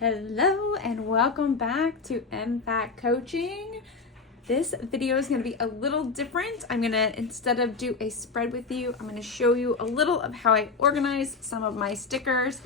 Hello and welcome back to MFAC Coaching. This video is going to be a little different. I'm going to, instead of do a spread with you, I'm going to show you a little of how I organize some of my stickers,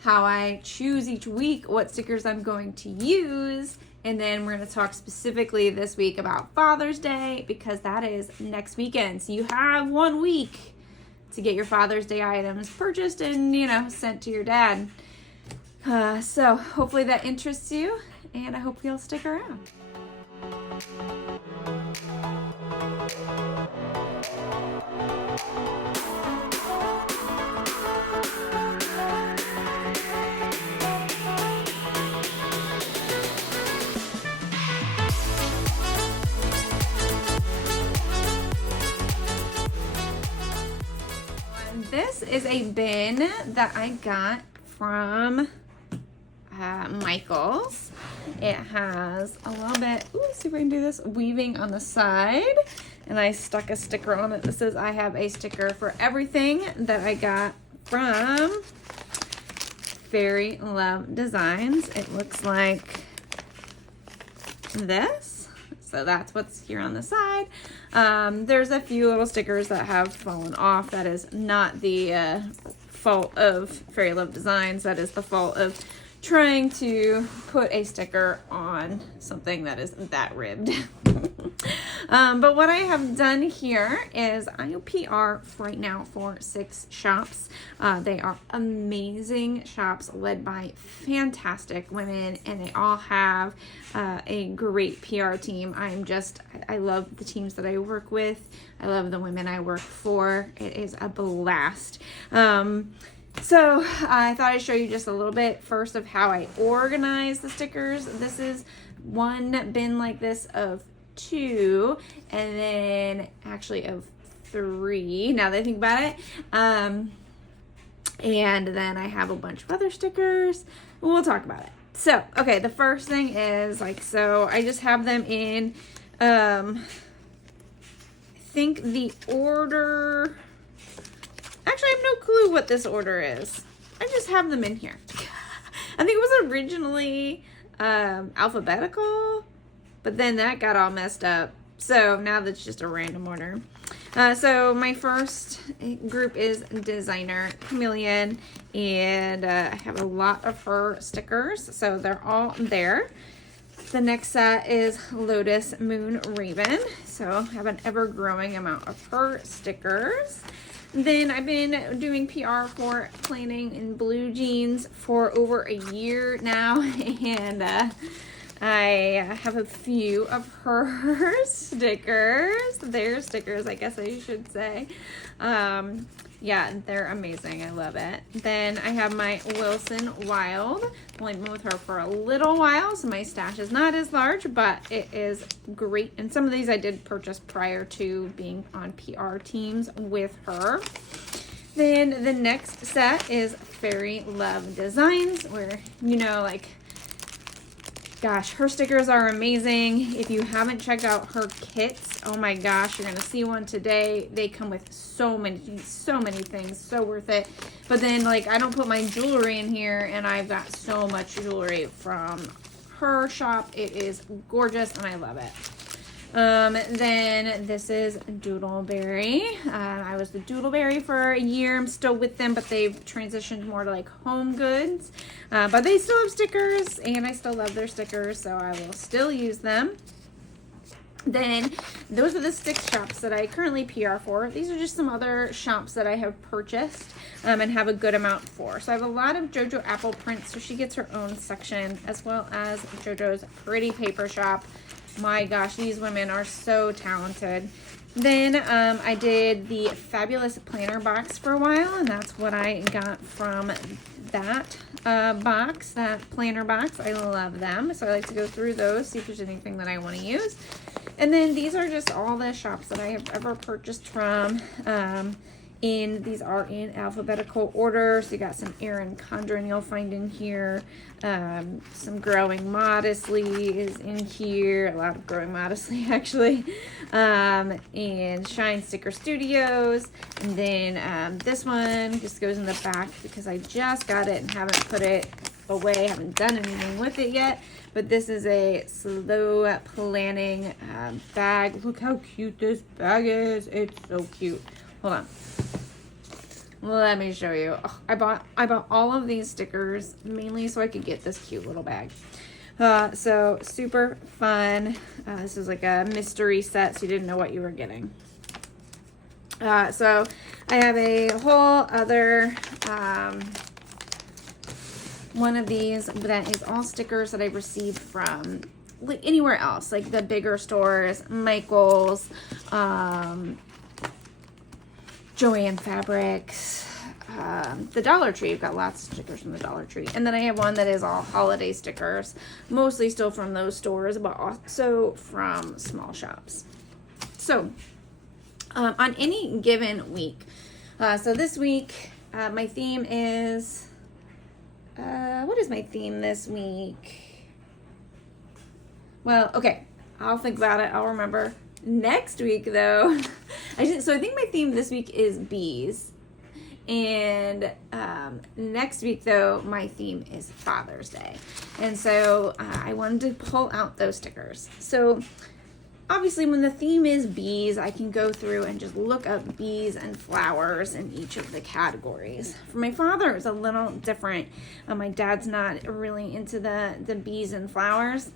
how I choose each week what stickers I'm going to use, and then we're going to talk specifically this week about Father's Day because that is next weekend. So you have 1 week to get your Father's Day items purchased and, sent to your dad. So hopefully that interests you, and I hope you'll stick around. This is a bin that I got from Michael's. It has a little bit, see if I can do this, weaving on the side, and I stuck a sticker on it that says I have a sticker for everything that I got from Fairy Love Designs. It looks like this, so that's what's here on the side. There's a few little stickers that have fallen off. That is not the fault of Fairy Love Designs. That is the fault of trying to put a sticker on something that is that ribbed. But what I have done here is I PR right now for 6 shops. They are amazing shops led by fantastic women, and they all have a great PR team. I love the teams that I work with. I love the women I work for. It is a blast. So I thought I'd show you just a little bit first of how I organize the stickers. This is one bin like this of 2, and then actually of 3 now that I think about it. And then I have a bunch of other stickers. We'll talk about it. So, okay, the first thing is so I just have them in, I think the order... Actually, I have no clue what this order is. I just have them in here. I think it was originally alphabetical, but then that got all messed up. So now that's just a random order. So my first group is Designer Chameleon, and I have a lot of her stickers, so they're all there. The next set is Lotus Moon Raven, so I have an ever-growing amount of her stickers. Then I've been doing PR for Planning in Blue Jeans for over a year now, and I have a few of her stickers. Their stickers, I guess I should say. Yeah, they're amazing. I love it. Then I have my Wilson Wild. I've only been with her for a little while, so my stash is not as large, but it is great. And some of these I did purchase prior to being on PR teams with her. Then the next set is Fairy Love Designs, where, gosh, her stickers are amazing. If you haven't checked out her kits, oh my gosh, you're going to see one today. They come with so many things, so worth it. But then, I don't put my jewelry in here, and I've got so much jewelry from her shop. It is gorgeous, and I love it. Then this is Doodleberry. I was the Doodleberry for a year. I'm still with them, but they've transitioned more to home goods. But they still have stickers, and I still love their stickers, so I will still use them. Then those are the 6 shops that I currently PR for. These are just some other shops that I have purchased and have a good amount for. So I have a lot of JoJo Apple prints, so she gets her own section, as well as JoJo's Pretty Paper Shop. My gosh, these women are so talented. Then I did the Fabulous Planner box for a while, and that's what I got from that box, that planner box. I love them, so I like to go through those, see if there's anything that I want to use. And then these are just all the shops that I have ever purchased from. These are in alphabetical order. So you got some Erin Condren you'll find in here. Some Growing Modestly is in here. A lot of Growing Modestly, actually. And Shine Sticker Studios. And then this one just goes in the back because I just got it and haven't put it away. I haven't done anything with it yet, but this is a slow planning bag. Look how cute this bag is. It's so cute. Hold on. Let me show you. Oh, I bought all of these stickers mainly so I could get this cute little bag. So super fun. This is like a mystery set, so you didn't know what you were getting. So I have a whole other one of these that is all stickers that I received from like anywhere else, like the bigger stores, Michael's, Joann Fabrics, the Dollar Tree. I've got lots of stickers from the Dollar Tree. And then I have one that is all holiday stickers, mostly still from those stores, but also from small shops. So on any given week, so this week, my theme is, what is my theme this week? Well, okay, I'll think about it. I'll remember. Next week, though, I think my theme this week is bees. And next week, though, my theme is Father's Day. And so I wanted to pull out those stickers. So obviously, when the theme is bees, I can go through and just look up bees and flowers in each of the categories. For my father, it's a little different. My dad's not really into the bees and flowers.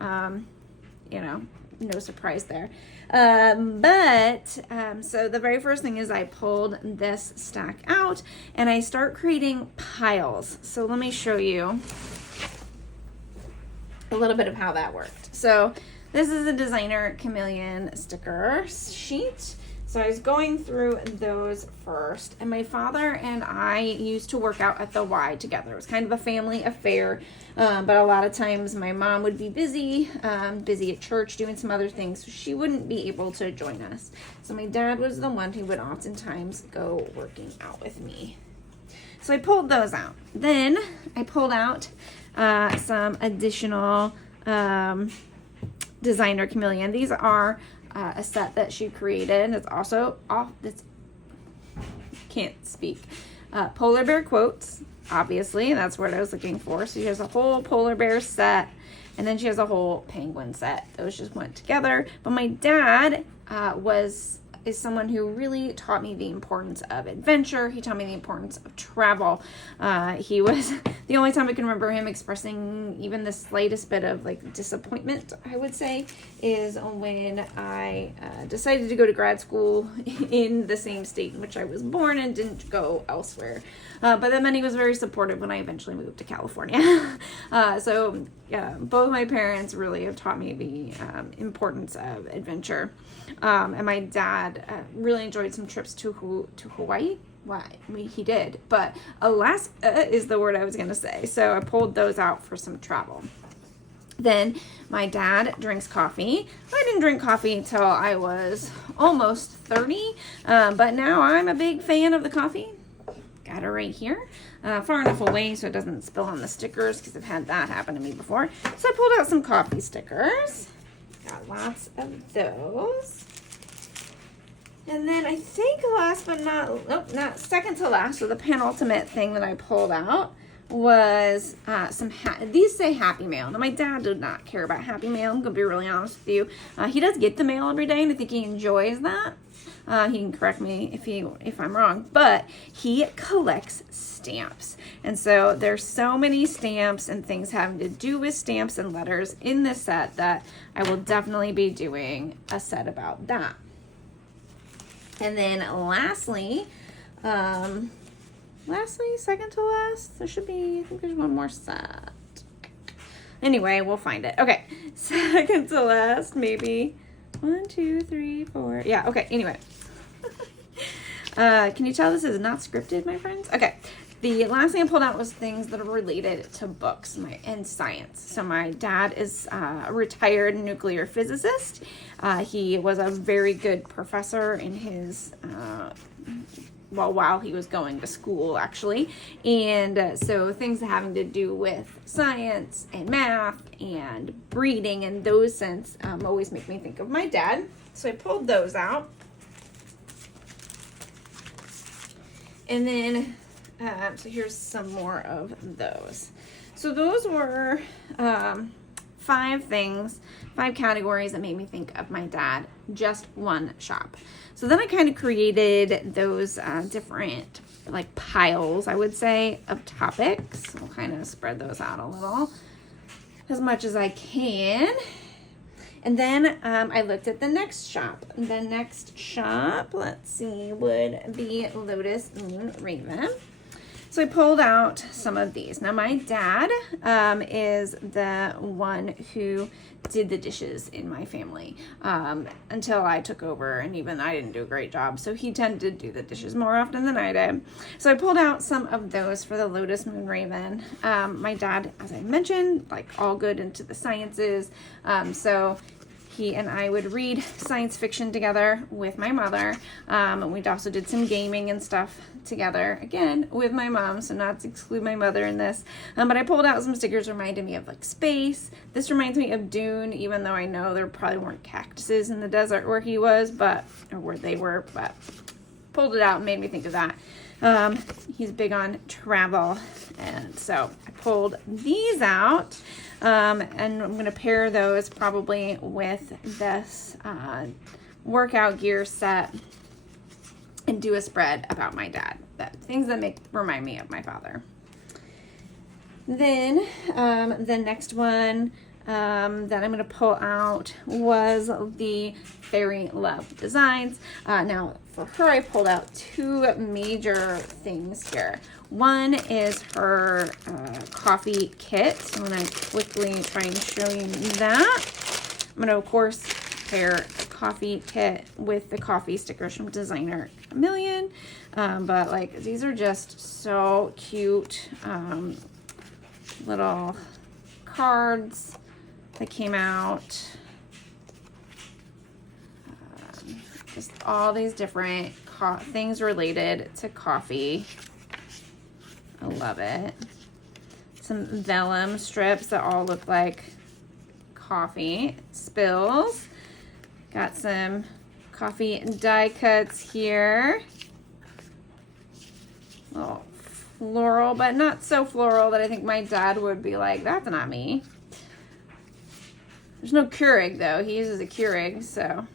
You know, no surprise there. So the very first thing is I pulled this stack out and I start creating piles. So let me show you a little bit of how that worked. So this is a designer chameleon sticker sheet. So I was going through those first, and my father and I used to work out at the Y together. It was kind of a family affair, but a lot of times my mom would be busy at church doing some other things, so she wouldn't be able to join us. So my dad was the one who would oftentimes go working out with me. So I pulled those out. Then I pulled out some additional designer chameleon. These are a set that she created. It's also can't speak. Polar bear quotes, obviously, and that's what I was looking for. So she has a whole polar bear set, and then she has a whole penguin set. Those just went together. But my dad is someone who really taught me the importance of adventure. He taught me the importance of travel. He was the only time I can remember him expressing even the slightest bit of like disappointment, I would say, is when I decided to go to grad school in the same state in which I was born and didn't go elsewhere. But then he was very supportive when I eventually moved to California. So both my parents really have taught me the importance of adventure. And my dad really enjoyed some trips to Hawaii. Why? I mean, he did, but Alaska is the word I was going to say. So I pulled those out for some travel. Then my dad drinks coffee. I didn't drink coffee until I was almost 30, but now I'm a big fan of the coffee. Got it right here, far enough away so it doesn't spill on the stickers, because I've had that happen to me before. So I pulled out some coffee stickers. Got lots of those. And then I think last but not second to last, so the penultimate thing that I pulled out was these say Happy Mail. Now my dad did not care about Happy Mail. I'm gonna be really honest with you. He does get the mail every day, and I think he enjoys that. He can correct me if I'm wrong, but he collects stamps. And so there's so many stamps and things having to do with stamps and letters in this set that I will definitely be doing a set about that. And then lastly, second to last, I think there's one more set. Anyway, we'll find it. Okay, second to last, maybe 1, 2, 3, 4. Yeah, okay, anyway. Can you tell this is not scripted, my friends? Okay, the last thing I pulled out was things that are related to books and science. So my dad is a retired nuclear physicist. He was a very good professor in his while he was going to school, actually. And so things having to do with science and math and breeding and those sense always make me think of my dad. So I pulled those out. And then, so here's some more of those. so those were 5 categories that made me think of my dad, just one shop. So then I kind of created those different like piles, I would say, of topics. We'll kind of spread those out a little as much as I can. And then I looked at the next shop. The next shop, let's see, would be Lotus Moon Raven. So I pulled out some of these. Now my dad is the one who did the dishes in my family until I took over, and even I didn't do a great job. So he tended to do the dishes more often than I did. So I pulled out some of those for the Lotus Moon Raven. My dad, as I mentioned, like all good into the sciences. So he and I would read science fiction together with my mother. And we also did some gaming and stuff together, again, with my mom, so not to exclude my mother in this. But I pulled out some stickers reminding me of like space. This reminds me of Dune, even though I know there probably weren't cactuses in the desert where he was, or where they were, but pulled it out and made me think of that. He's big on travel, and so I pulled these out. And I'm going to pair those probably with this workout gear set and do a spread about my dad. Things that remind me of my father. Then the next one that I'm going to pull out was the Fairy Love Designs. Now for her, I pulled out 2 major things here. One is her coffee kit. So I'm going to quickly try and show you that. I'm going to, of course, pair the coffee kit with the coffee stickers from Designer Chameleon. But like, these are just so cute. Little cards that came out. Just all these different things related to coffee. I love it. Some vellum strips that all look like coffee spills. Got some coffee die cuts here. A little floral, but not so floral that I think my dad would be like, that's not me. There's no Keurig though. He uses a Keurig, so.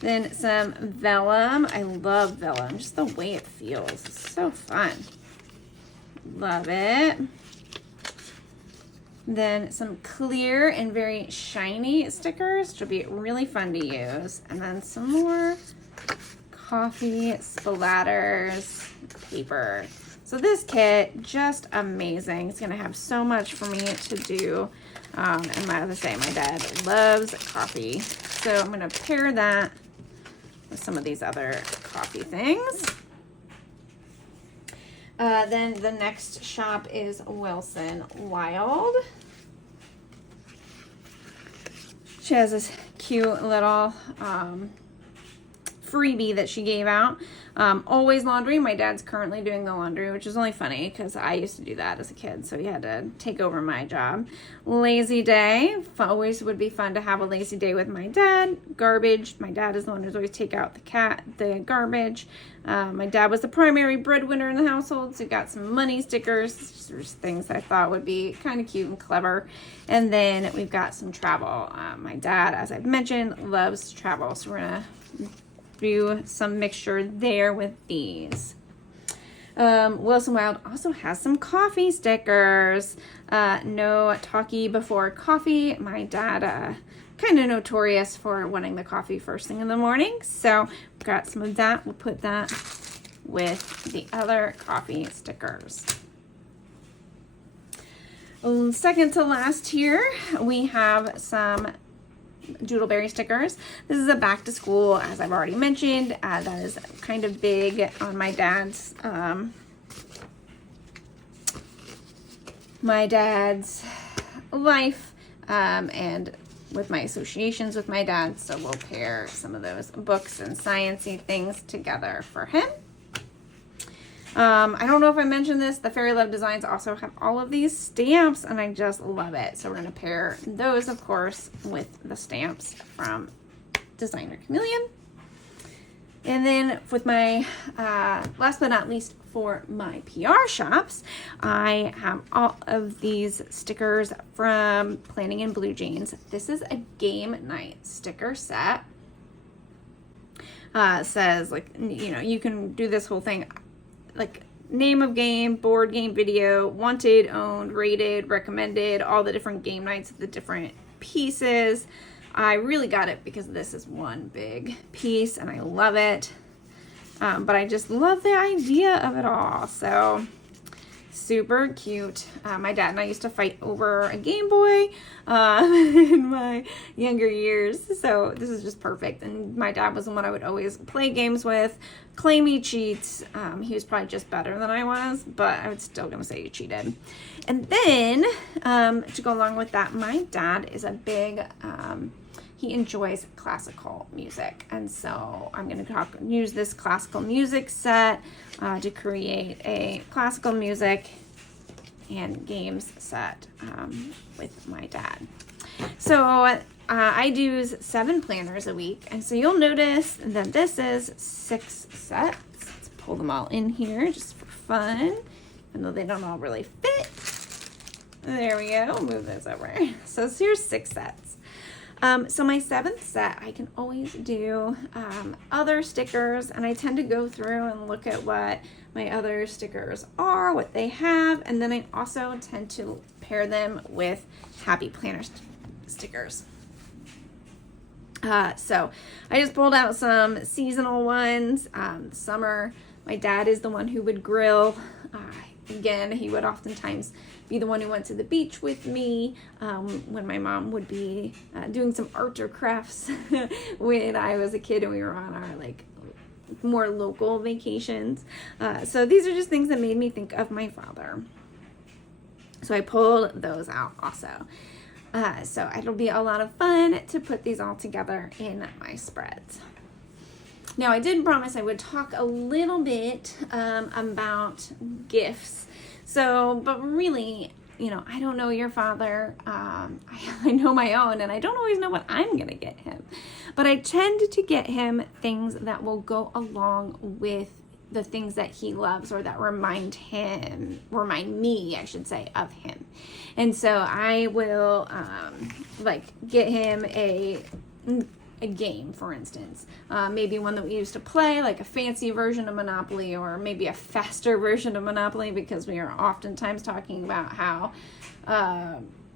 Then some vellum. I love vellum, just the way it feels. It's so fun. Love it. Then some clear and very shiny stickers, which will be really fun to use. And then some more coffee splatters paper. So this kit, just amazing. It's gonna have so much for me to do. And as I say, my dad loves coffee. So I'm gonna pair that with some of these other coffee things. Then the next shop is Wilson Wild. She has this cute little freebie that she gave out. Always laundry. My dad's currently doing the laundry, which is only funny because I used to do that as a kid, so he had to take over my job. Lazy day. Always would be fun to have a lazy day with my dad. Garbage. My dad is the one who's always take out the garbage. My dad was the primary breadwinner in the household, so got some money stickers. There's things I thought would be kind of cute and clever. And then we've got some travel. My dad, as I've mentioned, loves to travel, so we're gonna do some mixture there with these. Wilson Wild also has some coffee stickers. No talkie before coffee. My dad kind of notorious for wanting the coffee first thing in the morning, so we've got some of that. We'll put that with the other coffee stickers. Second to last here, we have some Doodleberry stickers. This is a back to school, as I've already mentioned. That is kind of big on my dad's life and with my associations with my dad. So we'll pair some of those books and sciencey things together for him. I don't know if I mentioned this, the Fairy Love Designs also have all of these stamps, and I just love it. So we're going to pair those, of course, with the stamps from Designer Chameleon. And then with my, last but not least, for my PR shops, I have all of these stickers from Planning in Blue Jeans. This is a game night sticker set. Says, like, you know, you can do this whole thing, like name of game, board game video, wanted, owned, rated, recommended, all the different game nights, the different pieces. I really got it because this is one big piece and I love it. But I just love the idea of it all. So super cute. My dad and I used to fight over a Game Boy in my younger years. So this is just perfect. And my dad was the one I would always play games with, claim he cheats. He was probably just better than I was, but I was still going to say he cheated. And then to go along with that, my dad is a big... he enjoys classical music, and so I'm going to use this classical music set to create a classical music and games set with my dad. So I do 7 planners a week, and so you'll notice that this is 6 sets. Let's pull them all in here just for fun, even though they don't all really fit. There we go. We'll move this over. So here's 6 sets. So my 7th set, I can always do other stickers, and I tend to go through and look at what my other stickers are, what they have, and then I also tend to pair them with Happy Planner stickers. So I just pulled out some seasonal ones. Summer, my dad is the one who would grill. Again, he would oftentimes be the one who went to the beach with me when my mom would be doing some art or crafts when I was a kid and we were on our like more local vacations. So these are just things that made me think of my father. So I pulled those out also. So it'll be a lot of fun to put these all together in my spreads. Now, I did promise I would talk a little bit about gifts. So, but really, you know, I don't know your father. I know my own, and I don't always know what I'm going to get him. But I tend to get him things that will go along with the things that he loves, or that remind me, I should say, of him. And so I will like get him a game, for instance, maybe one that we used to play, like a fancy version of Monopoly, or maybe a faster version of Monopoly, because we are oftentimes talking about how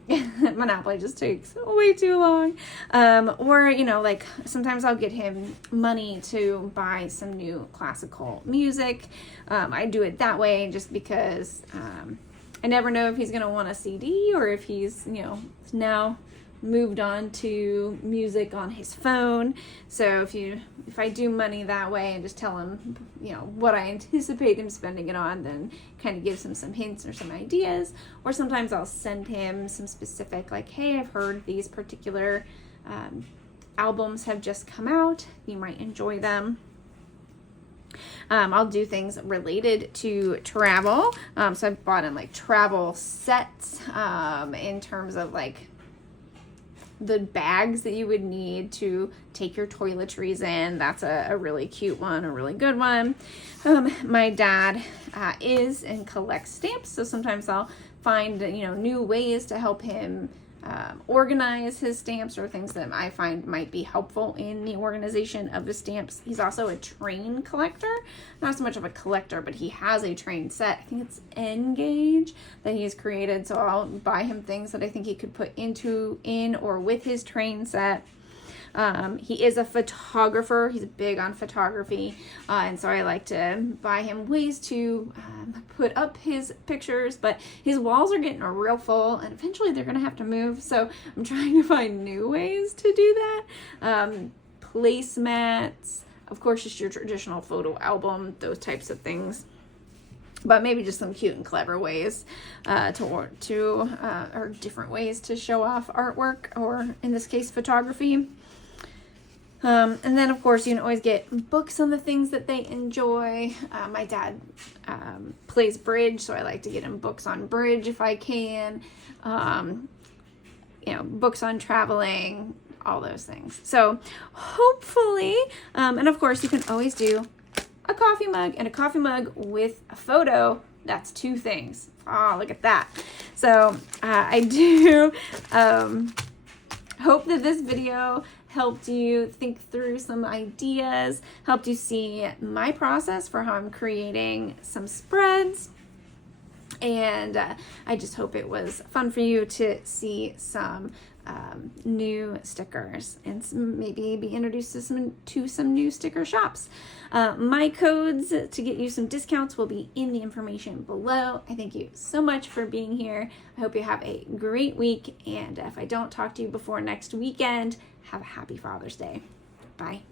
Monopoly just takes way too long. Or, you know, like sometimes I'll get him money to buy some new classical music. I do it that way just because I never know if he's going to want a CD, or if he's, you know, now moved on to music on his phone. So if I do money that way and just tell him, you know, what I anticipate him spending it on, then kind of gives him some hints or some ideas. Or sometimes I'll send him some specific, like, hey, I've heard these particular albums have just come out, you might enjoy them. I'll do things related to travel. So I've bought him like travel sets in terms of like the bags that you would need to take your toiletries in. That's a really cute one, a really good one. My dad is and collects stamps, so sometimes I'll find, you know, new ways to help him organize his stamps, or things that I find might be helpful in the organization of the stamps. He's also a train collector, not so much of a collector, but he has a train set. I think it's N-Gauge that he's created, so I'll buy him things that I think he could put in or with his train set. He is a photographer. He's big on photography. And so I like to buy him ways to put up his pictures, but his walls are getting real full, and eventually they're going to have to move. So I'm trying to find new ways to do that. Placemats, of course, just your traditional photo album, those types of things. But maybe just some cute and clever ways or different ways to show off artwork, or in this case, photography. And then, of course, you can always get books on the things that they enjoy. My dad plays bridge, so I like to get him books on bridge if I can. You know, books on traveling, all those things. So hopefully, and of course, you can always do a coffee mug and a coffee mug with a photo. That's 2 things. Oh, look at that. So I do hope that this video helped you think through some ideas, helped you see my process for how I'm creating some spreads. And I just hope it was fun for you to see some new stickers and maybe be introduced to some new sticker shops. My codes to get you some discounts will be in the information below. I thank you so much for being here. I hope you have a great week, and if I don't talk to you before next weekend, have a happy Father's Day. Bye.